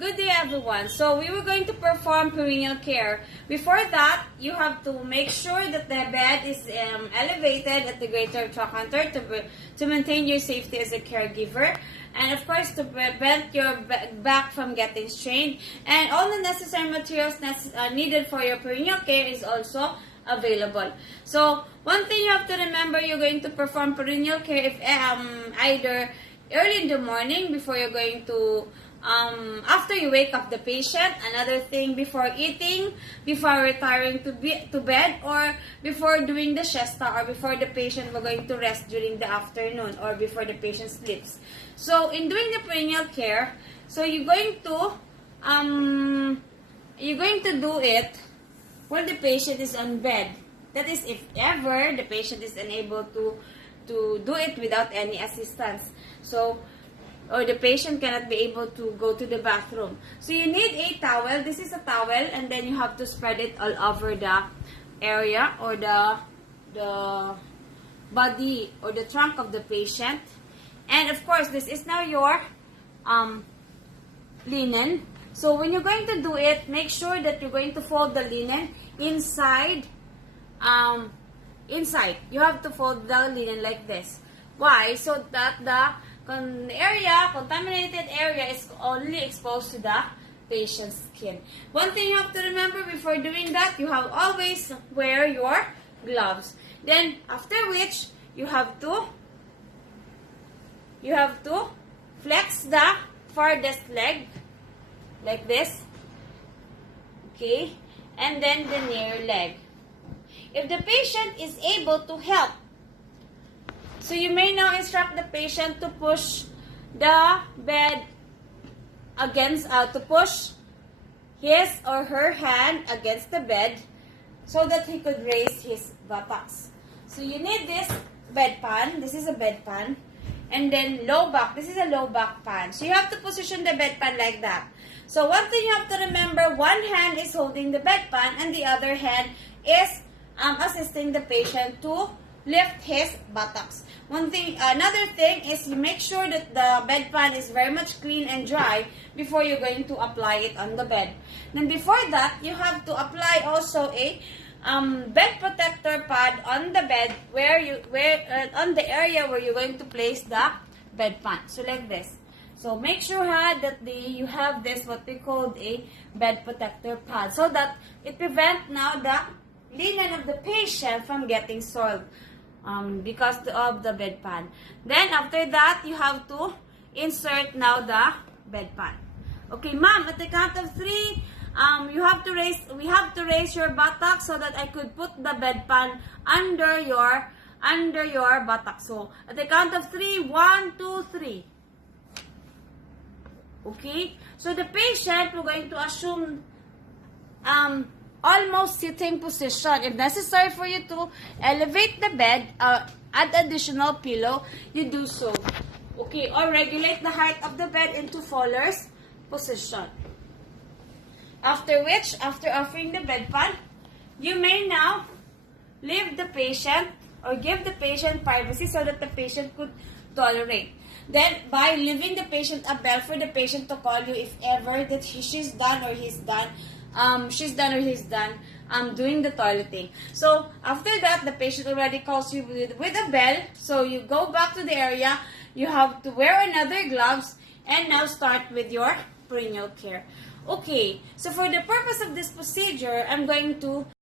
Good day, everyone. So we were going to perform perineal care. Before that, you have to make sure that the bed is elevated at the greater trochanter to maintain your safety as a caregiver, and of course to prevent your back from getting strained. And all the necessary materials needed for your perineal care is also available. So one thing you have to remember: you're going to perform perineal care if either early in the morning before you're going to after you wake up the patient, another thing before eating, before retiring to bed, or before doing the siesta, or before the patient were going to rest during the afternoon, or before the patient sleeps. So in doing the perineal care, so you're going to do it when the patient is on bed. That is, if ever the patient is unable to do it without any assistance. So or the patient cannot be able to go to the bathroom. So you need a towel. This is a towel, and then you have to spread it all over the area or the body or the trunk of the patient. And of course, this is now your linen. So when you're going to do it, make sure that you're going to fold the linen inside. Inside. You have to fold the linen like this. Why? So that the contaminated area is only exposed to the patient's skin. One thing you have to remember before doing that, you have always wear your gloves. Then after which you have to flex the farthest leg like this. Okay? And then the near leg. If the patient is able to help, so you may now instruct the patient to push the bed to push his or her hand against the bed so that he could raise his buttocks. So you need this bedpan. This is a bedpan. And then low back. This is a low back pan. So you have to position the bedpan like that. So one thing you have to remember, one hand is holding the bedpan and the other hand is assisting the patient to lift his buttocks. Another thing is you make sure that the bedpan is very much clean and dry before you're going to apply it on the bed. Then before that, you have to apply also a bed protector pad on the bed on the area where you're going to place the bedpan. So like this. So make sure that you have this what we call a bed protector pad, so that it prevents now the linen of the patient from getting soiled because of the bedpan. Then after that, you have to insert now the bedpan. Okay, ma'am, at the count of 3, we have to raise your buttocks so that I could put the bedpan under your buttocks. So at the count of 3, 1, 2, 3. Okay, so the patient, we're going to assume almost sitting position. If necessary for you to elevate the bed, add additional pillow, you do so. Okay, or regulate the height of the bed into faller's position. After which, after offering the bedpan, you may now leave the patient or give the patient privacy so that the patient could tolerate. Then, by leaving the patient a bell for the patient to call you if ever that she's done or he's done, doing the toileting. So after that, the patient already calls you with a bell. So you go back to the area. You have to wear another gloves and now start with your perineal care. Okay, so for the purpose of this procedure, I'm going to